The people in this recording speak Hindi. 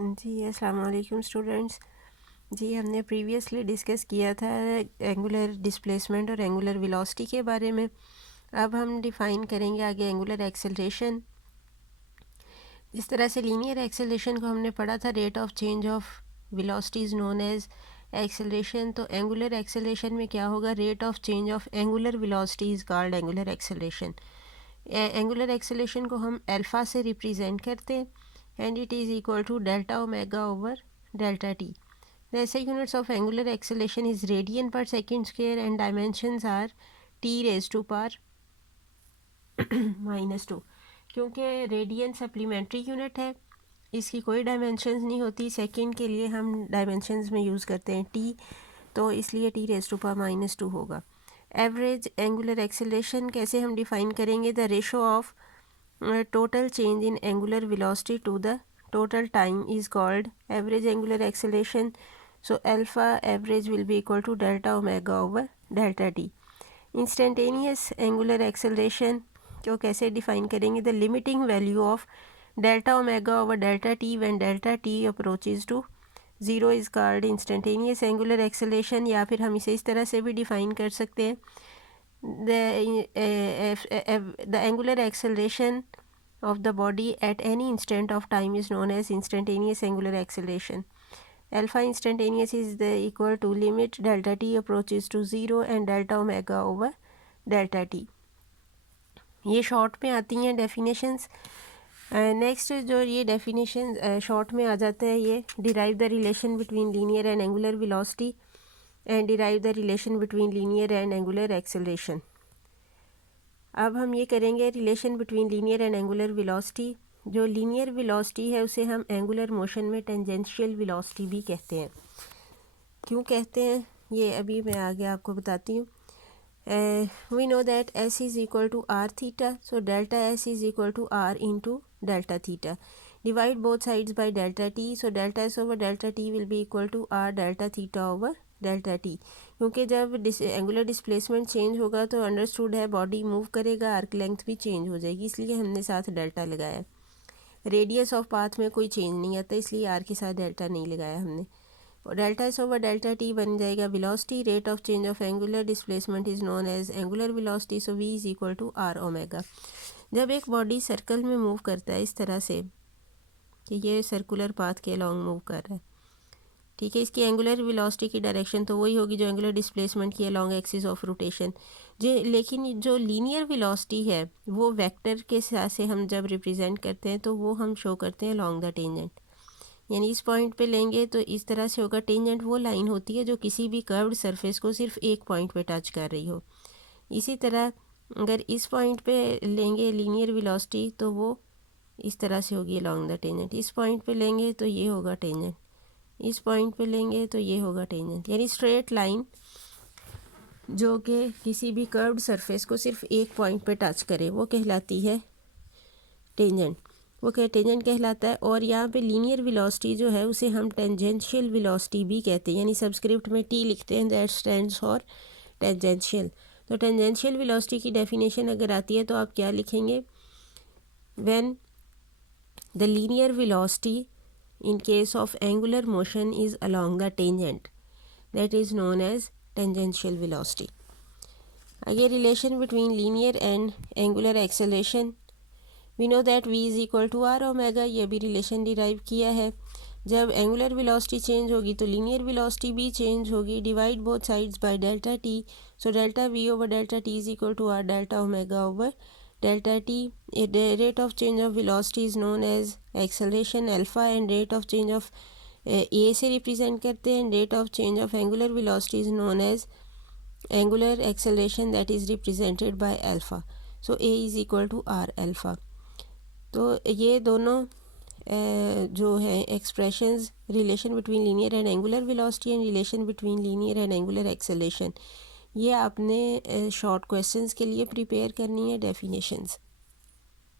जी अस्सलाम वालेकुम स्टूडेंट्स। जी हमने प्रीवियसली डिस्कस किया था एंगुलर डिस्प्लेसमेंट और एंगुलर वेलोसिटी के बारे में। अब हम डिफ़ाइन करेंगे आगे एंगुलर एक्सेलरेशन। जिस तरह से लीनियर एक्सेलरेशन को हमने पढ़ा था, rate of change of velocity is known as acceleration. तो एंगुलर एक्सेलरेशन में क्या होगा, rate of change of angular velocity is called angular acceleration. Angular acceleration को हम अल्फ़ा से रिप्रेजेंट करते हैं and it is equal to delta omega over delta t. The SI units of angular acceleration is radian per second square and dimensions are t raised to power -2। क्योंकि रेडियन सप्लीमेंट्री यूनिट है, इसकी कोई डायमेंशंस नहीं होती। सेकंड के लिए हम डायमेंशंस में यूज़ करते हैं टी, तो इसलिए टी रेज़ टू पावर -2 होगा। एवरेज एंगुलर एक्सेलरेशन कैसे हम डिफ़ाइन करेंगे, the ratio of total change in angular velocity to the total time is called average angular acceleration. So alpha average will be equal to delta omega over delta t. Instantaneous angular acceleration को कैसे डिफाइन करेंगे, the limiting value of delta omega over delta t when delta t approaches to 0 is called instantaneous angular acceleration। या फिर हम इसे इस तरह से भी डिफाइन कर सकते हैं, the angular acceleration of the body at any instant of time is known as instantaneous angular acceleration. Alpha instantaneous is the equal to limit delta t approaches to 0 and delta omega over delta t. ये शॉर्ट में आती हैं डेफिनेशंस। नेक्स्ट जो ये डेफिनेशन शॉर्ट में आ जाता है, ये derive the relation between linear and angular velocity and derive the relation between linear and angular acceleration. अब हम ये करेंगे relation between linear and angular velocity. जो लीनियर वेलोसिटी है उसे हम एंगुलर मोशन में टेंजेंशियल वेलोसिटी भी कहते हैं। क्यों कहते हैं ये अभी मैं आगे आपको बताती हूँ। We know that s is equal to r theta, so delta s is equal to r into delta theta. Divide both sides by delta t, so delta s over delta t will be equal to r delta theta over delta t. क्योंकि जब एंगुलर डिस्प्लेसमेंट चेंज होगा तो अंडरस्टूड है बॉडी मूव करेगा, आर्क लेंथ भी चेंज हो जाएगी, इसलिए हमने साथ डेल्टा लगाया। रेडियस ऑफ पाथ में कोई चेंज नहीं आता, इसलिए आर के साथ डेल्टा नहीं लगाया हमने। और delta s over delta t बन जाएगा velocity. Rate of change of angular displacement is known as angular velocity, so v is equal to r omega. जब एक बॉडी सर्कल में मूव करता है इस तरह से कि ये सर्कुलर पाथ के अलॉन्ग मूव कर रहा है, ठीक है, इसकी एंगुलर वेलोसिटी की डायरेक्शन तो वही होगी जो एंगुलर डिस्प्लेसमेंट की अलॉन्ग एक्सिस ऑफ रोटेशन। लेकिन जो लीनियर वेलोसिटी है वो वेक्टर के साथ से हम जब रिप्रेजेंट करते हैं तो वो हम शो करते हैं अलॉन्ग द टेंजेंट। यानी इस पॉइंट पे लेंगे तो इस तरह से होगा। टेंजेंट वो लाइन होती है जो किसी भी कर्व्ड सरफेस को सिर्फ एक पॉइंट पे टच कर रही हो। इसी तरह अगर इस पॉइंट पे लेंगे लीनियर वेलोसिटी तो वो इस तरह से होगी अलॉन्ग द टेंजेंट। इस पॉइंट पे लेंगे तो ये होगा टेंजेंट, इस पॉइंट पे लेंगे तो ये होगा टेंजेंट। यानी स्ट्रेट लाइन जो कि किसी भी कर्व्ड सरफेस को सिर्फ एक पॉइंट पे टच करे वो कहलाती है टेंजेंट, वो टेंजेंट कहलाता है। और यहाँ पे लीनियर वेलोसिटी जो है उसे हम टेंजेंशियल वेलोसिटी भी कहते हैं, यानी सबस्क्रिप्ट में टी लिखते हैं, दैट स्टैंड्स फॉर टेंजेंशियल। तो टेंजेंशियल वेलोसिटी की डेफिनेशन अगर आती है तो आप क्या लिखेंगे, when the linear velocity in case of angular motion is along the tangent, that is known as tangential velocity. Again, relation between linear and angular acceleration, we know that v is equal to r omega। ये भी relation derive किया है। जब angular velocity change होगी तो linear velocity भी change होगी। divide both sides by delta t, so delta v over delta t is equal to r delta omega over delta t। the rate of change of velocity is known as acceleration alpha and rate of change of a से represent करते हैं। rate of change of angular velocity is known as angular acceleration that is represented by alpha, so a is equal to r alpha। तो ये दोनों जो है expressions, relation between linear and angular velocity and relation between linear and angular acceleration, ये आपने शॉर्ट क्वेश्चंस के लिए प्रिपेयर करनी है डेफिनेशंस।